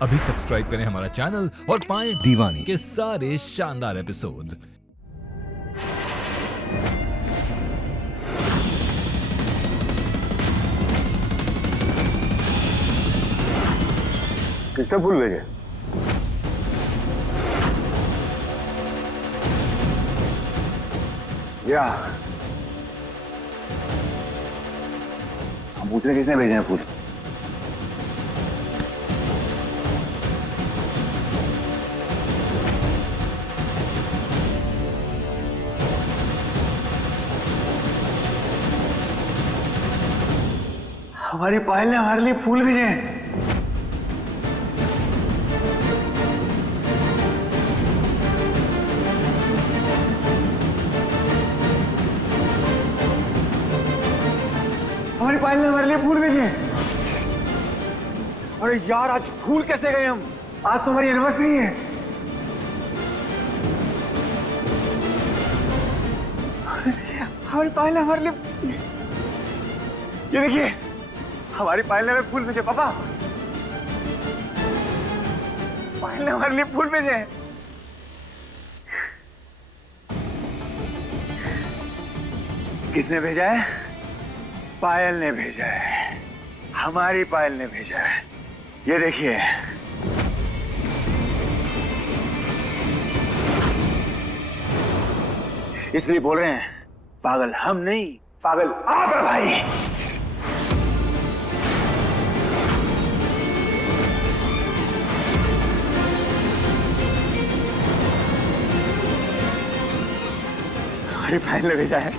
अभी सब्सक्राइब करें हमारा चैनल और पाएं दीवानी के सारे शानदार एपिसोड्स। किसका फूल भेजे? या हम पूछ रहे किसने भेजे हैं फूल? हमारी पायल ने हमारे लिए फूल भेजे हैं। हमारी पायल ने हमारे लिए फूल भेजे हैं। अरे यार, आज फूल कैसे गए हम? आज तो हमारी एनिवर्सरी है। हमारी पायल ने हमारे लिए, ये देखिए, हमारी पायल ने हमें फूल भेजे। पापा, पायल ने हमारे लिए फूल भेजे हैं। किसने भेजा है? पायल ने भेजा है। हमारी पायल ने भेजा है। ये देखिए, इसलिए बोल रहे हैं पागल हम नहीं, पागल आप है भाई। हमारी पायल ने भेजा है।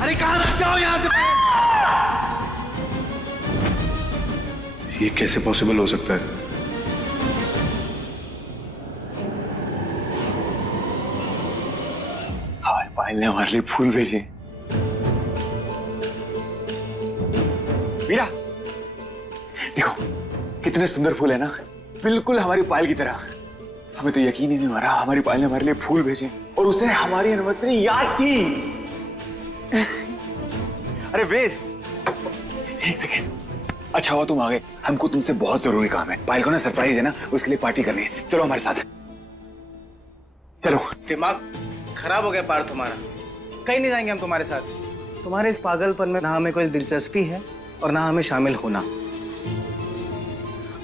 अरे कहां रख जाओ यहां से? ये कैसे पॉसिबल हो सकता है? हमारी पायल ने हमारे लिए फूल भेजे। मीरा, देखो कितने सुंदर फूल है ना, बिल्कुल हमारी पायल की तरह। हमें तो यकीन ही नहीं हो रहा, हमारी पायल ने हमारे लिए फूल भेजे और उसे हमारी एनिवर्सरी याद थी। अरे वेद, एक सेकेंड। अच्छा हुआ तुम आ गए, हमको तुमसे बहुत जरूरी काम है। पायल को ना सरप्राइज है ना, उसके लिए पार्टी करनी है। चलो हमारे साथ, चलो। दिमाग खराब हो गया पार्थ तुम्हारा। कहीं नहीं जाएंगे हम तुम्हारे साथ। तुम्हारे इस पागलपन में ना हमें कोई दिलचस्पी है और ना हमें शामिल होना।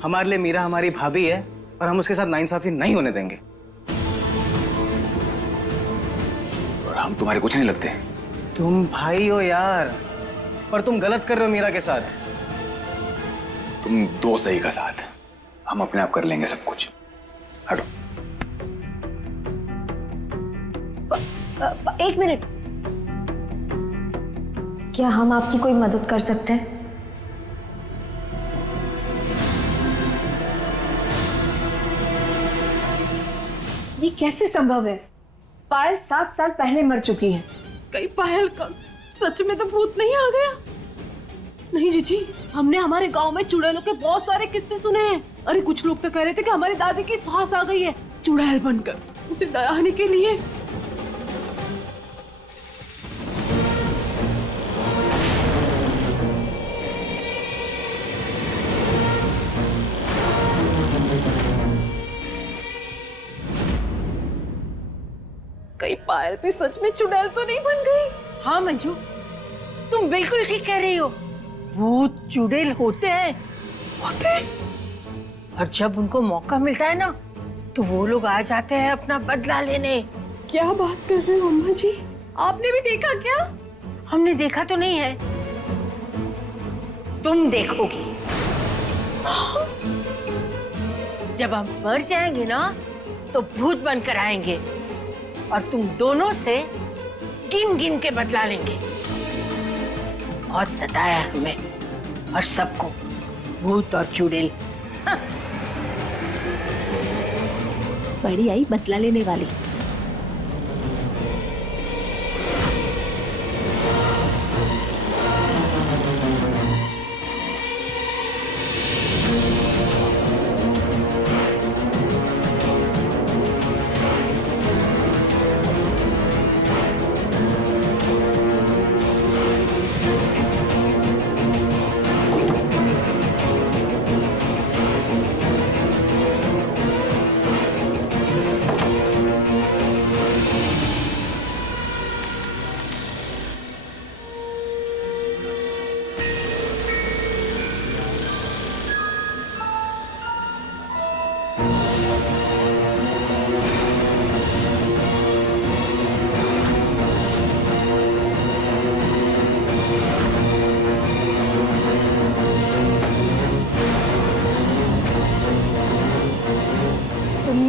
हमारे लिए मीरा हमारी भाभी है और हम उसके साथ नाइंसाफी नहीं होने देंगे। और हम तुम्हारे कुछ नहीं लगते। तुम भाई हो यार, पर तुम गलत कर रहे हो मीरा के साथ। तुम दो सही का साथ, हम अपने आप कर लेंगे सब कुछ। हटो। एक मिनट, क्या हम आपकी कोई मदद कर सकते हैं? ये कैसे संभव है? पायल 7 साल पहले मर चुकी है। कहीं पायल का सच में तो भूत नहीं आ गया? नहीं जीजी, हमने हमारे गांव में चुड़ैलों के बहुत सारे किस्से सुने हैं। अरे कुछ लोग तो कह रहे थे कि हमारी दादी की सास आ गई है चुड़ैल बनकर, उसे डराने के लिए। कहीं पायल भी सच में चुड़ैल तो नहीं बन गई? हाँ मंजू, तुम बिल्कुल ठीक कह रही हो। भूत चुड़ैल होते हैं। और जब उनको मौका मिलता है ना, तो वो लोग आ जाते हैं अपना बदला लेने। क्या बात कर रहे हो अम्मा जी? आपने भी देखा क्या? हमने देखा तो नहीं है, तुम देखोगी। जब हम मर जाएंगे ना, तो भूत बनकर आएंगे और तुम दोनों से गिन गिन के बदला लेंगे। बहुत सताया हमें और सबको, भूत और चुड़ैल। बड़ी आई बदला लेने वाली।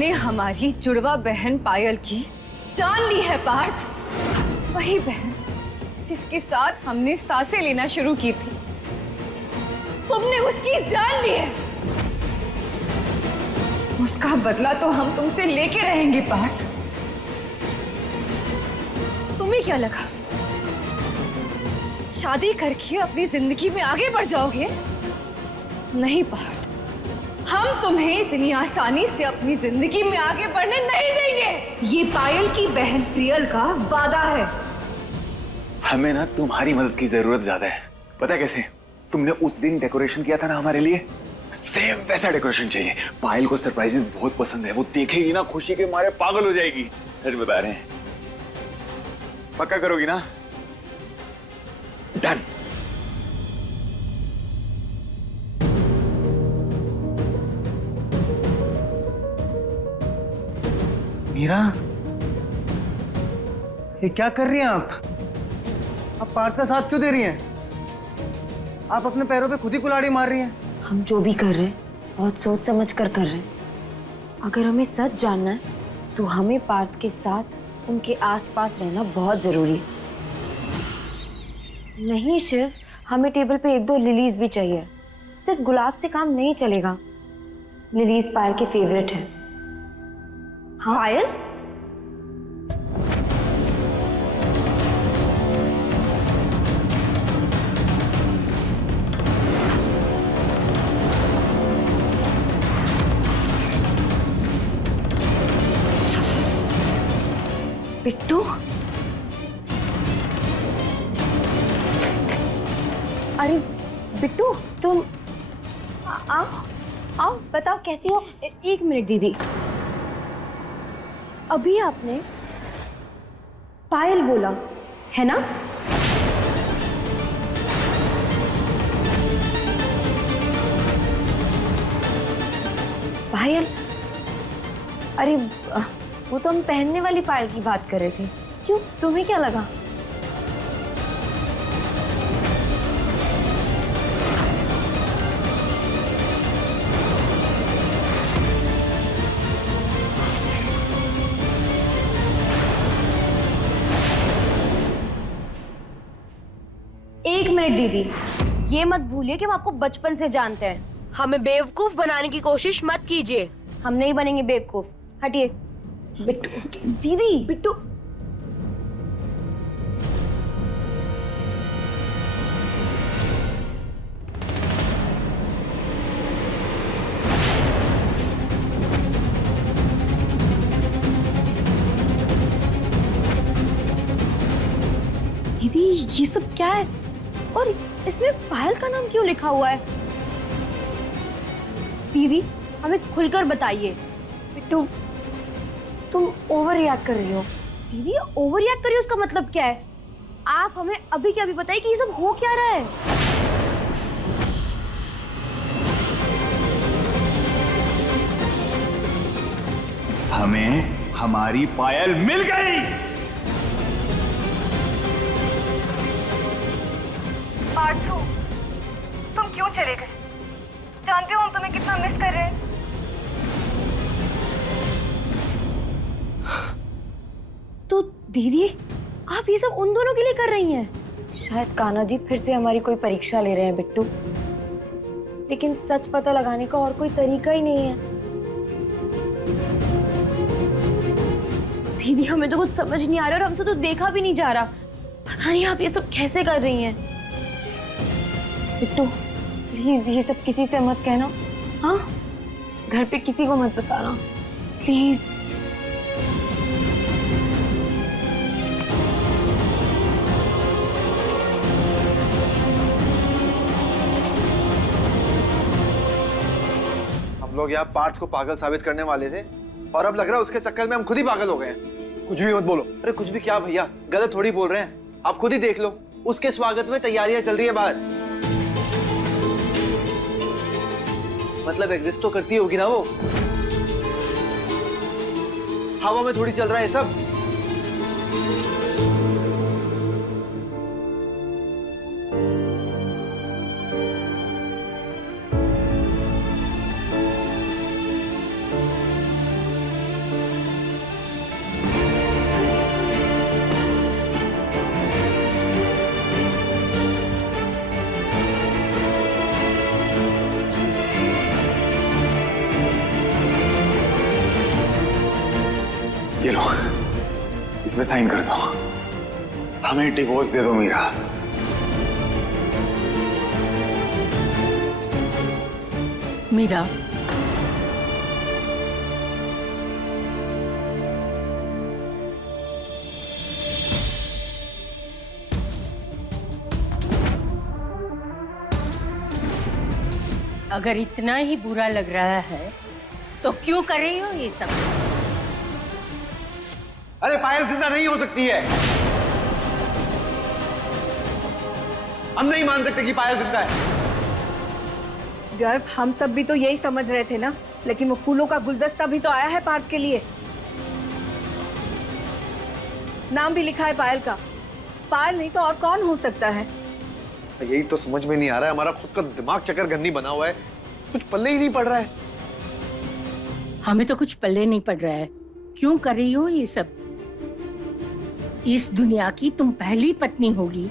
हमने हमारी जुड़वा बहन पायल की जान ली है पार्थ। वही बहन जिसके साथ हमने सांसें लेना शुरू की थी, तुमने उसकी जान ली है। उसका बदला तो हम तुमसे लेके रहेंगे पार्थ। तुम्हें क्या लगा शादी करके अपनी जिंदगी में आगे बढ़ जाओगे? नहीं पार्थ, हम तुम्हें इतनी आसानी से अपनी जिंदगी में आगे बढ़ने नहीं देंगे। ये पायल की बहन प्रियल का वादा है। हमें ना तुम्हारी मदद की जरूरत ज्यादा है। पता है कैसे? तुमने उस दिन डेकोरेशन किया था ना हमारे लिए, सेम वैसा डेकोरेशन चाहिए। पायल को सरप्राइजेस बहुत पसंद है, वो देखेगी ना खुशी के मारे पागल हो जाएगी। सच बता रहे हैं, पक्का करोगी ना? डन। मीरा, ये क्या कर रही हैं आप पार्थ का साथ क्यों दे रही हैं? आप अपने पैरों पे खुद ही कुल्हाड़ी मार रही हैं। हम जो भी कर रहे हैं बहुत सोच समझ कर रहे हैं। अगर हमें सच जानना है तो हमें पार्थ के साथ उनके आसपास रहना बहुत जरूरी है। नहीं शिव, हमें टेबल पे 1-2 लिलीज भी चाहिए। सिर्फ गुलाब से काम नहीं चलेगा। लिलीज पायल के फेवरेट हैं। हाँ पायल, बिट्टू, अरे बिट्टू तुम आओ आओ, बताओ कैसी हो? एक मिनट दीदी, अभी आपने पायल बोला है ना? पायल? अरे वो तो हम पहनने वाली पायल की बात कर रहे थे। क्यों, तुम्हें क्या लगा? एक मिनट दीदी, ये मत भूलिए कि हम आपको बचपन से जानते हैं। हमें बेवकूफ बनाने की कोशिश मत कीजिए। हम नहीं बनेंगे बेवकूफ। हटिए। बिट्टू दीदी, बिट्टू दीदी, ये सब क्या है? और इसमें पायल का नाम क्यों लिखा हुआ है? दीदी हमें खुलकर बताइए। बिट्टू तुम ओवर रिएक्ट कर रही हो। दीदी ओवर रिएक्ट कर रही हो उसका मतलब क्या है? आप हमें अभी के अभी बताइए कि ये सब हो क्या रहा है। हमें हमारी पायल मिल गई। पार्थू, तुम क्यों चले गए? जानते हो हम तुम्हें कितना मिस कर रहे हैं। तो दीदी आप ये सब उन दोनों के लिए कर रही हैं? शायद कान्हा जी फिर से हमारी कोई परीक्षा ले रहे हैं बिट्टू, लेकिन सच पता लगाने का और कोई तरीका ही नहीं है। दीदी हमें तो कुछ समझ नहीं आ रहा और हमसे तो देखा भी नहीं जा रहा। पता नहीं आप ये सब कैसे कर रही हैं। बिट्टू प्लीज ये सब किसी से मत कहना। हाँ, घर पे किसी को मत बताना प्लीज। हम लोग यहाँ पार्थ को पागल साबित करने वाले थे और अब लग रहा है उसके चक्कर में हम खुद ही पागल हो गए हैं। कुछ भी मत बोलो। अरे कुछ भी क्या भैया, गलत थोड़ी बोल रहे हैं। आप खुद ही देख लो, उसके स्वागत में तैयारियां चल रही है बाहर। मतलब एग्जिस्ट तो करती होगी ना वो, हवा में थोड़ी चल रहा है सब। ये लो, इसमें साइन कर दो। हमें डिवोर्स दे दो मीरा। मीरा, अगर इतना ही बुरा लग रहा है तो क्यों कर रही हो ये सब? अरे पायल जिंदा नहीं हो सकती है। हम नहीं मान सकते कि पायल जिंदा है। गर्भ हम सब भी तो यही समझ रहे थे ना, लेकिन वो फूलों का गुलदस्ता भी तो आया है पार्थ के लिए। नाम भी लिखा है पायल का। पायल नहीं तो और कौन हो सकता है? यही तो समझ में नहीं आ रहा है, हमारा खुद का दिमाग चक्कर गन्नी बना हुआ है, कुछ पल्ले ही नहीं पड़ रहा है। हमें तो कुछ पल्ले नहीं पड़ रहा है। क्यों कर रही हो ये सब? इस दुनिया की तुम पहली पत्नी होगी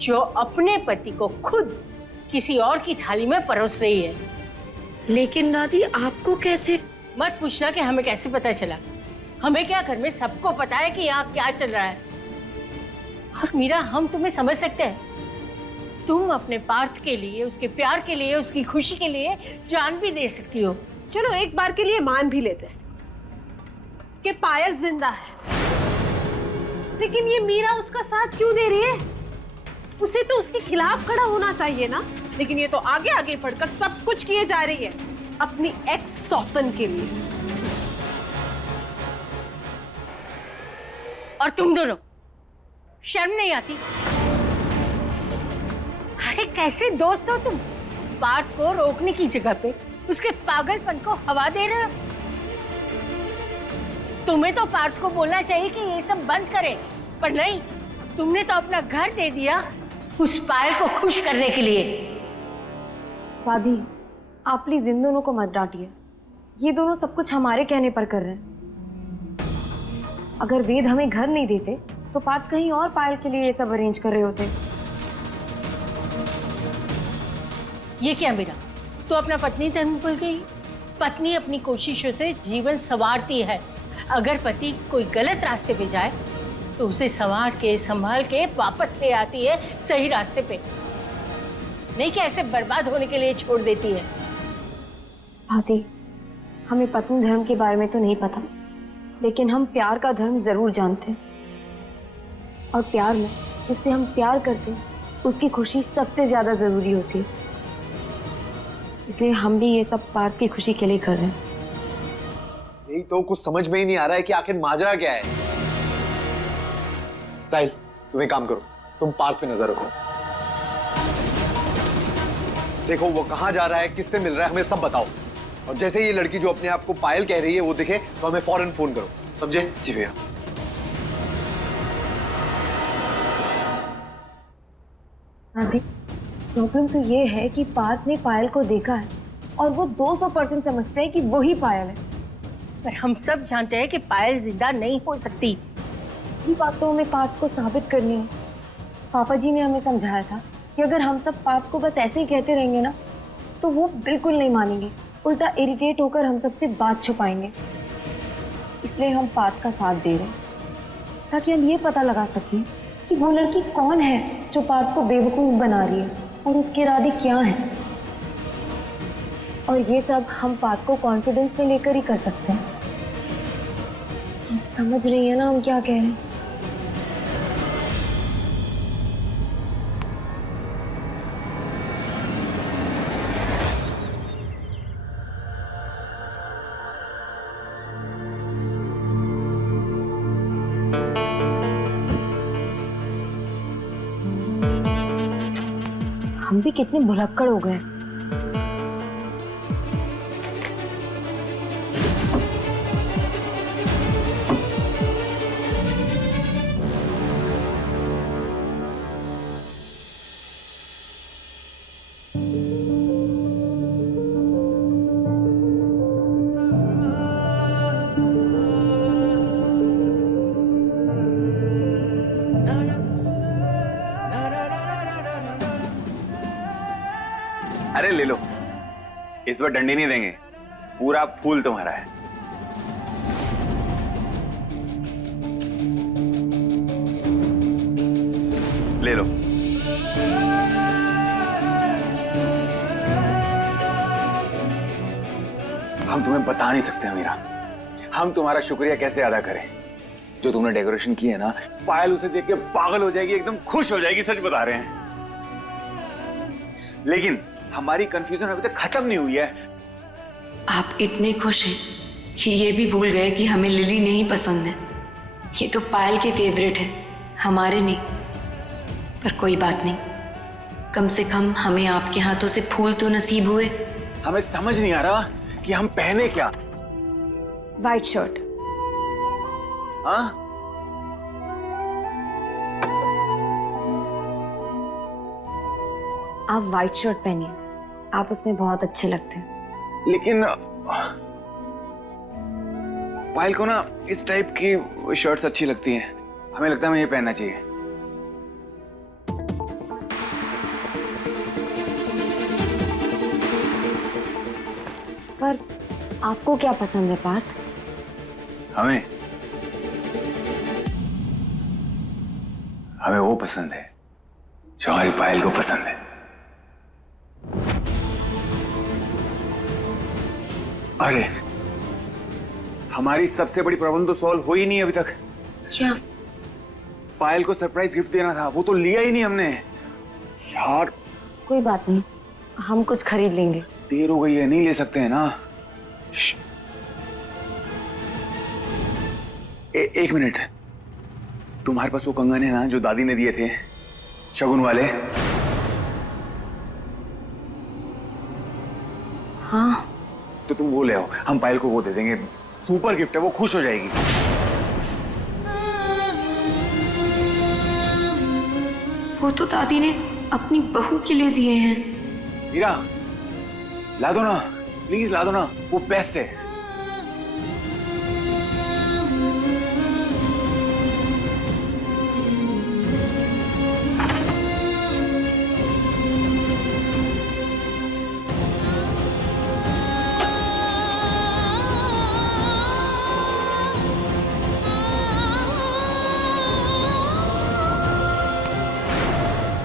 जो अपने पति को खुद किसी और की थाली में परोस रही है। लेकिन दादी आपको कैसे? मत पूछना कि हमें कैसे पता चला। हमें क्या, घर में सबको पता है कि यहाँ क्या चल रहा है। और मीरा, हम तुम्हें समझ सकते हैं। तुम अपने पार्थ के लिए, उसके प्यार के लिए, उसकी खुशी के लिए जान भी दे सकती हो। चलो एक बार के लिए मान भी लेते हैं कि पायल जिंदा है, लेकिन ये मीरा उसका साथ क्यों दे रही है? उसे तो उसके खिलाफ खड़ा होना चाहिए ना, लेकिन ये तो आगे आगे बढ़कर सब कुछ किए जा रही है अपनी एक्स सौतन के लिए। और तुम दोनों, शर्म नहीं आती? अरे कैसे दोस्त हो तुम? पार्थ को रोकने की जगह पे उसके पागलपन को हवा दे रहे हो। तुम्हें तो पार्थ को बोलना चाहिए कि ये सब बंद करे, पर नहीं, तुमने तो अपना घर दे दिया उस पायल को खुश करने के लिए। दादी आप प्लीज इन दोनों को मत डांटिए। ये दोनों सब कुछ हमारे कहने पर कर रहे हैं। अगर वेद हमें घर नहीं देते तो पार्थ कहीं और पायल के लिए ये सब अरेंज कर रहे होते। ये क्या मीरा, तो अपना पत्नी धर्म भूल गई? पत्नी अपनी कोशिशों से जीवन संवारती है। अगर पति कोई गलत रास्ते पे जाए तो उसे संवार के, संभाल के वापस ले आती है सही रास्ते पे, नहीं कि ऐसे बर्बाद होने के लिए छोड़ देती है। दादी हमें पत्नी धर्म के बारे में तो नहीं पता, लेकिन हम प्यार का धर्म जरूर जानते हैं। और प्यार में जिससे हम प्यार करते हैं उसकी खुशी सबसे ज्यादा जरूरी होती है। इसलिए हम भी ये सब पार्थ की खुशी के लिए कर रहे हैं। यही तो कुछ समझ में ही नहीं आ रहा है कि आखिर माजरा क्या है। साहिल, तुम एक काम करो, तुम पार्थ पे नजर रखो। देखो वो कहाँ जा रहा है, किससे मिल रहा है, हमें सब बताओ। और जैसे ये लड़की जो अपने आप को पायल कह रही है वो दिखे तो हमें फौरन फोन करो, समझे? जी भैया। दादी प्रॉब्लम तो ये है कि पार्थ ने पायल को देखा है और वो 200% समझते हैं कि वही पायल है। पर हम सब जानते हैं कि पायल जिंदा नहीं हो सकती। ये बात तो हमें पार्थ को साबित करनी है। पापा जी ने हमें समझाया था कि अगर हम सब पार्थ को बस ऐसे ही कहते रहेंगे ना तो वो बिल्कुल नहीं मानेंगे, उल्टा इरिटेट होकर हम सबसे बात छुपाएंगे। इसलिए हम पार्थ का साथ दे रहे हैं ताकि हम ये पता लगा सकें कि वो लड़की कौन है जो पार्थ को बेवकूफ़ बना रही है और उसके इरादे क्या हैं। और ये सब हम पार्थ को कॉन्फिडेंस में लेकर ही कर सकते हैं। आप समझ रही है ना हम क्या कह रहे हैं? हम भी कितने भुलक्कड़ हो गए। अरे ले लो, इस बार डंडी नहीं देंगे, पूरा फूल तुम्हारा है। ले लो। हम तुम्हें बता नहीं सकते मीरा, हम तुम्हारा शुक्रिया कैसे अदा करें। जो तुमने डेकोरेशन की है ना, पायल उसे देख के पागल हो जाएगी, एकदम खुश हो जाएगी, सच बता रहे हैं। लेकिन हमारी कंफ्यूजन अभी तक खत्म नहीं हुई है। आप इतने खुश हैं कि ये भी भूल गए कि हमें लिली नहीं पसंद है। ये तो पायल के फेवरेट है, हमारे नहीं। पर कोई बात नहीं, कम से कम हमें आपके हाथों से फूल तो नसीब हुए। हमें समझ नहीं आ रहा कि हम पहने क्या। White shirt. हाँ, आप व्हाइट शर्ट पहनिए, आप उसमें बहुत अच्छे लगते हैं। लेकिन पायल को ना इस टाइप की शर्ट्स अच्छी लगती हैं। हमें लगता है हमें ये पहनना चाहिए। पर आपको क्या पसंद है पार्थ? हमें हमें वो पसंद है जो हमारी पायल को पसंद है। अरे, हमारी सबसे बड़ी प्रॉब्लम तो सॉल्व हुई नहीं अभी तक। क्या? पायल को सरप्राइज गिफ्ट देना था, वो तो लिया ही नहीं हमने यार। कोई बात नहीं, हम कुछ खरीद लेंगे। देर हो गई है, नहीं ले सकते हैं ना। एक मिनट, तुम्हारे पास वो कंगन है ना जो दादी ने दिए थे, शगुन वाले? हाँ। तो तुम वो ले आओ, हम पायल को वो दे देंगे। सुपर गिफ्ट है, वो खुश हो जाएगी। वो तो दादी ने अपनी बहू के लिए दिए हैं। मीरा, ला दो ना, प्लीज ला दो ना, वो बेस्ट है।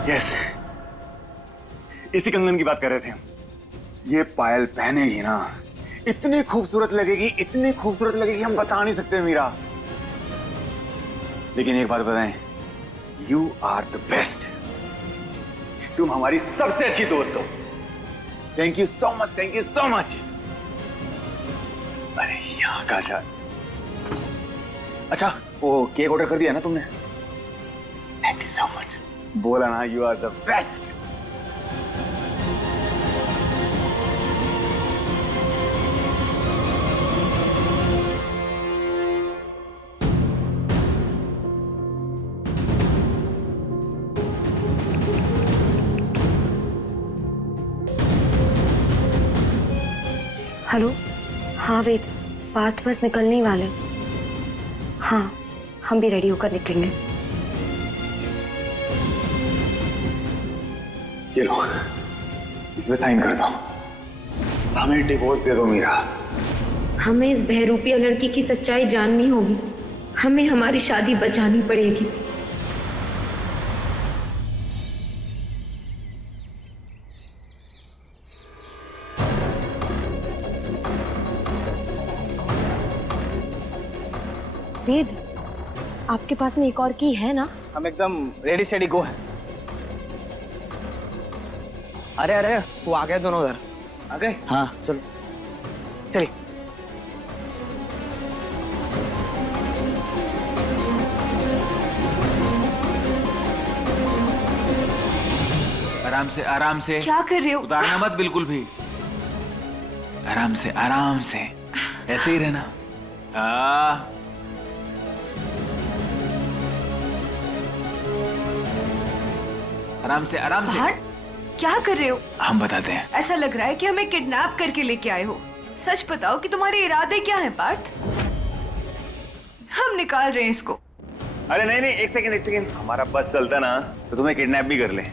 यस, इसी कंगन की बात कर रहे थे। ये पायल पहनेगी ना, इतनी खूबसूरत लगेगी, इतनी खूबसूरत लगेगी, हम बता नहीं सकते मीरा। लेकिन एक बात बताएं, यू आर द बेस्ट। तुम हमारी सबसे अच्छी दोस्त हो। Thank you so much, thank you so much. अरे यहाँ का जा। अच्छा, वो केक ऑर्डर कर दिया ना तुमने? Thank you so much. बोला ना, you are the best. Hello. हाँ वेद, पार्थ बस निकलने ही वाले। हाँ, हम भी रेडी होकर निकलेंगे। ये लो, इसमें साइन कर दो। हमें डिवोर्स दे दो मीरा। हमें इस बहरूपिया लड़की की सच्चाई जाननी होगी। हमें हमारी शादी बचानी पड़ेगी। वेद, आपके पास में एक और की है ना? हम एकदम रेडी स्टेडी गो है। अरे अरे, वो आ गए दोनों उधर। आ गए? हाँ चलो, चलिए। आराम से, आराम से। क्या कर रहे हो? उतारना मत बिल्कुल भी। आराम से, आराम से, ऐसे ही रहना। हाँ, आराम से, आराम से। क्या कर रहे हो? हम बताते हैं। ऐसा लग रहा है कि हमें किडनैप करके लेके आए हो। सच बताओ कि तुम्हारे इरादे क्या हैं पार्थ? हम निकाल रहे हैं इसको। अरे नहीं नहीं, एक सेकंड, एक सेकंड। हमारा बस चलता ना तो तुम्हें किडनैप भी कर ले।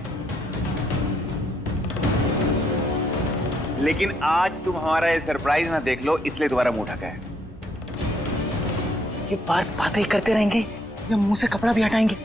लेकिन आज तुम हमारा ये सरप्राइज ना देख लो, इसलिए तुम्हारा मुंह ढका है। ये बातें ही करते रहेंगे या मुंह से कपड़ा भी हटाएंगे?